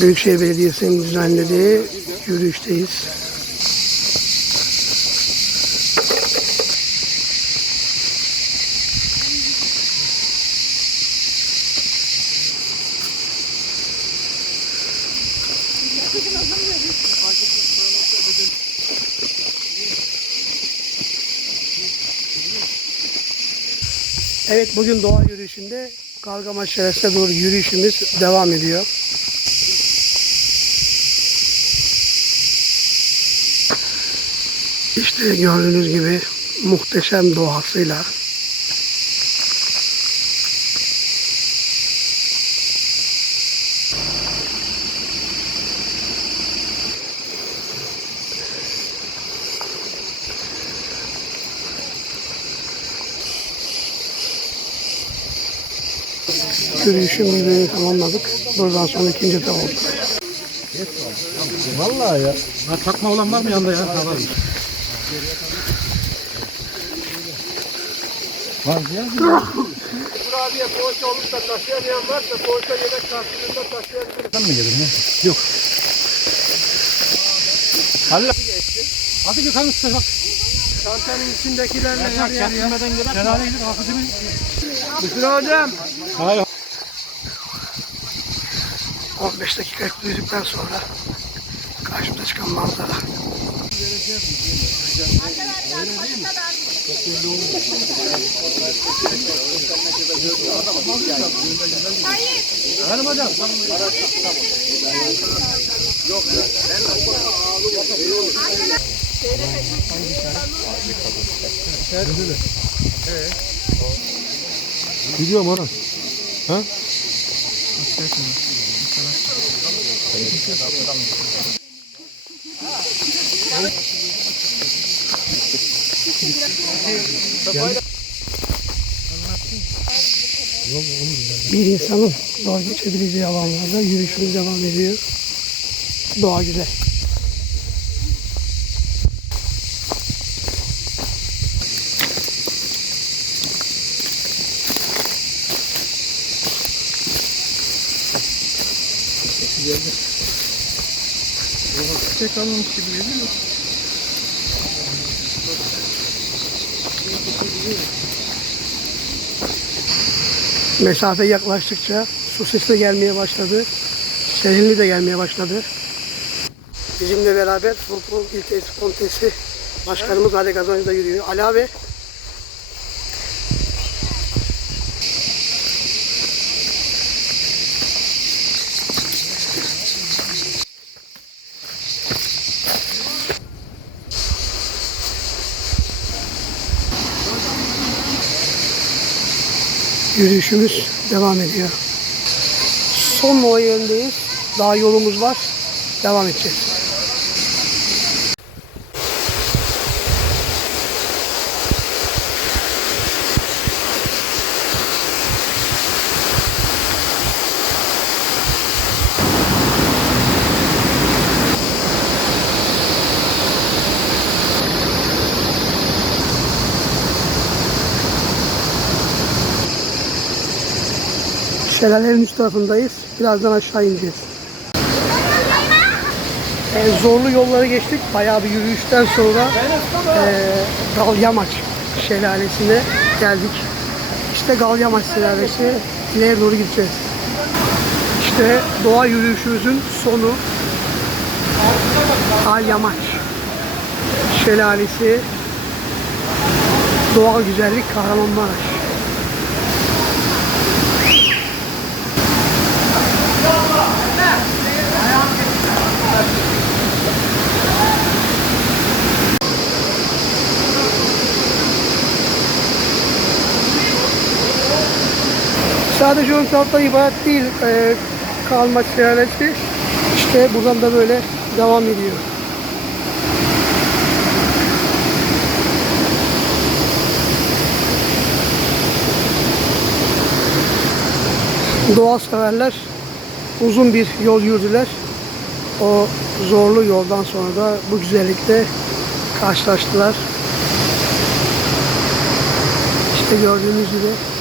Büyükşehir Belediyesi'nin düzenlediği yürüyüşteyiz. Evet bugün doğa yürüyüşünde Kargamaç Şeres'e doğru yürüyüşümüz devam ediyor. İşte gördüğünüz gibi muhteşem doğasıyla yürüyüşümüzü tamamladık. Buradan sonra ikinci etap oldu. Vallahi ya. Ha, takma olan var mı yanında ya? Ha, var. Var ya. Kurabiye poğaça olup da taşıyamayan varsa poğaça yemek karşılığında taşıyabilir. Sen mi yedin ne? Yok. Halil Hadi yukarı üstte bak. Çantanın içindekilerle Bak çaktırmadan gider. Şelale gidip hafızımın. Müslü hocam. Hayır. 15 dakika yürüdükten sonra karşımıza çıkan manzara. Hanım hocam. Gidiyorum Orhan. Ha? Bir insanın doğa geçebileceği alanlarda yürüyüşümüz devam ediyor. Doğa güzel. Çiçek alınmış gibi geliyor. Mesafe yaklaştıkça su sesi de gelmeye başladı. Serinli de gelmeye başladı. Bizimle beraber Futbol İltesi Komitesi Başkanımız Ali Kazancı da yürüyor. Ali abi. Yürüyüşümüz devam ediyor. Son Nova yönündeyiz. Daha yolumuz var. Devam edeceğiz. Şelalenin üst tarafındayız. Birazdan aşağı ineceğiz. Ee, zorlu yolları geçtik. Bayağı bir yürüyüşten sonra e, Galyamaç Şelalesi'ne geldik. İşte Galyamaç Şelalesi. İleri doğru gideceğiz. İşte doğa yürüyüşümüzün sonu Galyamaç Şelalesi. Doğal güzellik Kahramanmaraş. Sadece ön tarafta ibaret değil e, kalma ziyareti. İşte buradan da böyle devam ediyor. Doğa severler uzun bir yol yürüdüler. O zorlu yoldan sonra da bu güzellikte karşılaştılar. İşte gördüğünüz gibi